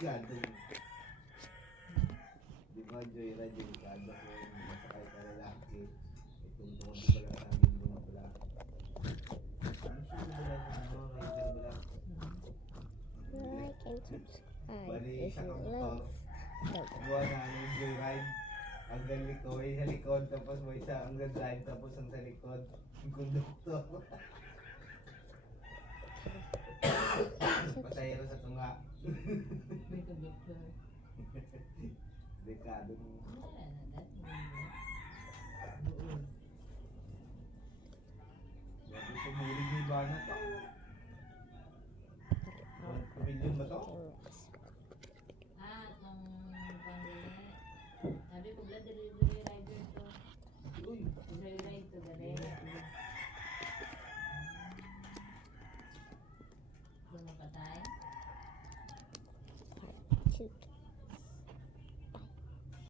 Delikado. Di ba, Joyride, delikado ko yung masakay ka lalaki. Itong tungkol pala sa amin doon pala. Ano siya ba lang sa mga rider ba lang? Like and subscribe Bali, if sa you kamotor. love. Buwan na yung Joyride. Hanggang likoy sa likod, tapos may isa hanggang drive, tapos ang sa likod, yung konduktor. Pasahero sa tunga. May conductor. Dekado mo. Doon. Grabe sa mulig ni Ivana to. 1 million ba to? Nung pandemic. Sabi ko, blood delivery rider to. Uy, Delivery ride to, gali. Kung mapatay. Shoot.